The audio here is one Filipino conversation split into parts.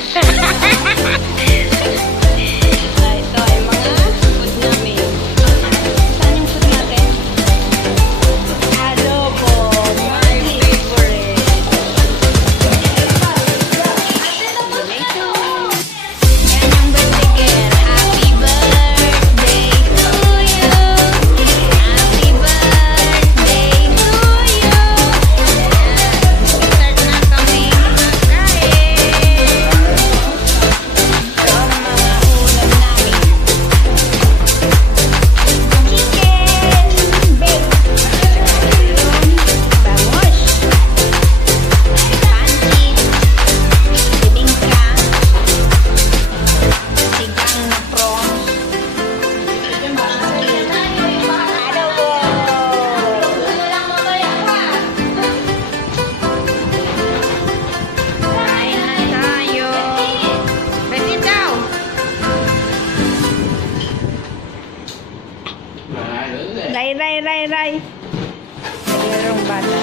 Ito ay mga food namin. Saan yung food natin? Adobo, my favorite. Tomato. Yan yung birthday girl. Happy birthday to you. Happy birthday to you. Start na kami mag-kain. Ito ang mga ulam namin. Chicken, bake, bangus, pancit, bibingka, sigang na prawns, adobo. Kain na tayo. Betin daw. Ray. Mayroong bata.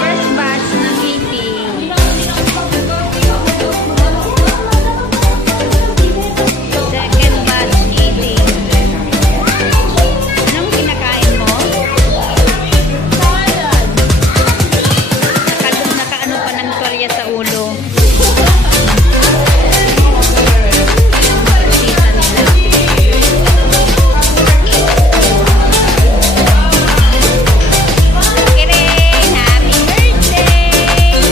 First batch ng eating. Second batch eating. Anong kinakain mo? Nakaano ka ng torya sa ulo. Sita nila. Kirin, happy birthday!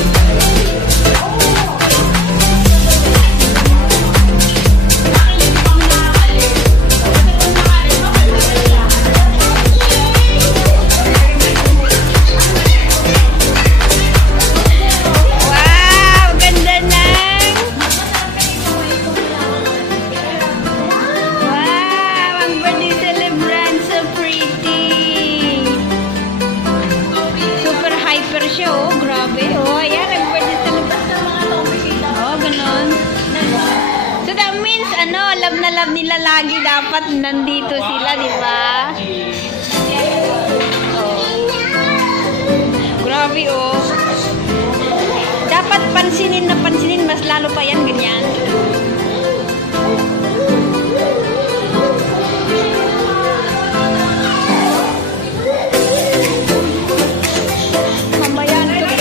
Wow! Ganda ng... Wow! Ang birthday celebrant, so pretty! Super hyper siya, oh. Grabe. Oh, ayan. Nag-birthday celebrant. Oh, ganun. So that means, love na love nila lagi. Dapat nandito sila, di ba? Oh. Grabe, oh. Dapat pansinin na pansinin. Mas lalo pa yan, ganyan. Mamaya na ito.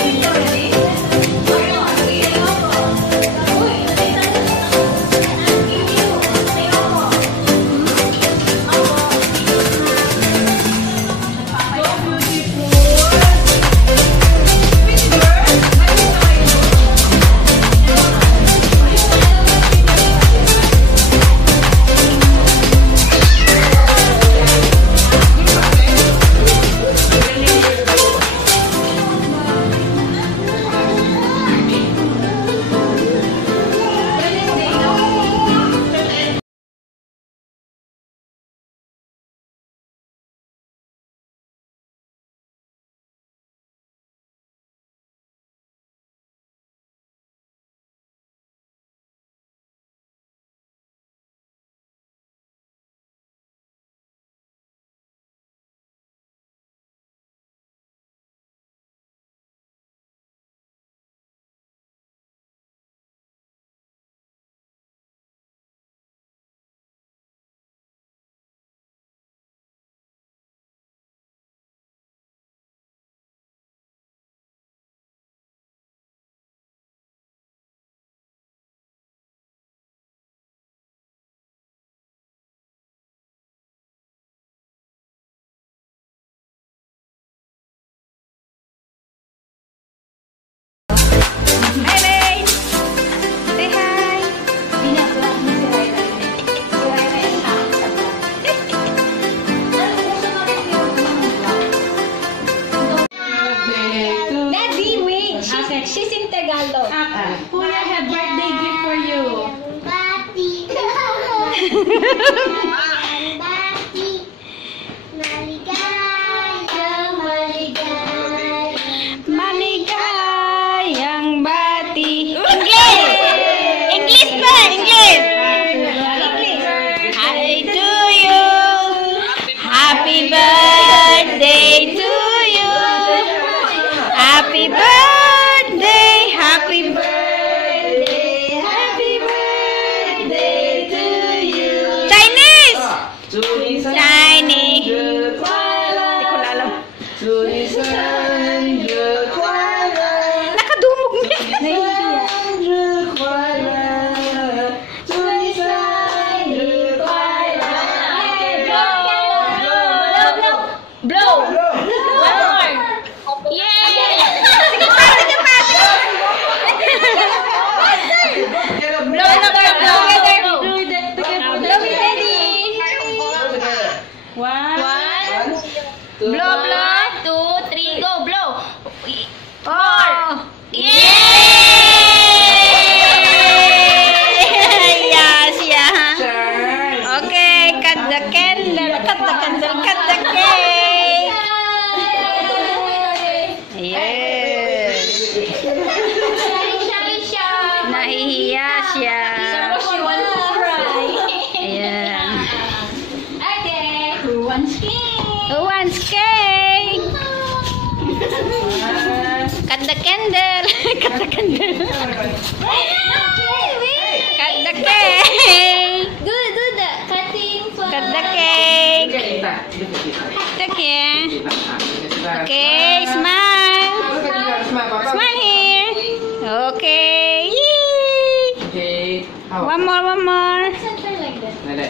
One. Two, Blow, blow. 1, 2, 3, go, blow. Oh! Yay! Yes, yeah. Shine. Okay, cut the candle. Cut the candle. Cut the cake. Yes. Nahihiya siya. She wants to cry. Ayan. Okay. Who wants cake? Who wants cake? Cut the candle. Cut the candle. Cut the cake. Do the cutting for Cut the cake. Kita. Kita. Okay. Kita. Okay, smile. Smile. Smile here. Okay. Yay. Okay. One more, one more. Center like that. Nada.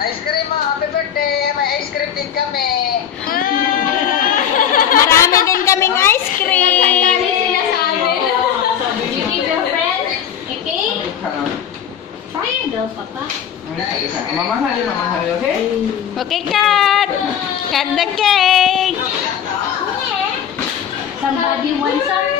Ice cream mo, happy birthday! May ice cream din kami. Marami din kaming ice cream. You give your friend a cake? Triangle, Papa. Mamahali, okay? Okay, cut. Cut the cake. Somebody wants some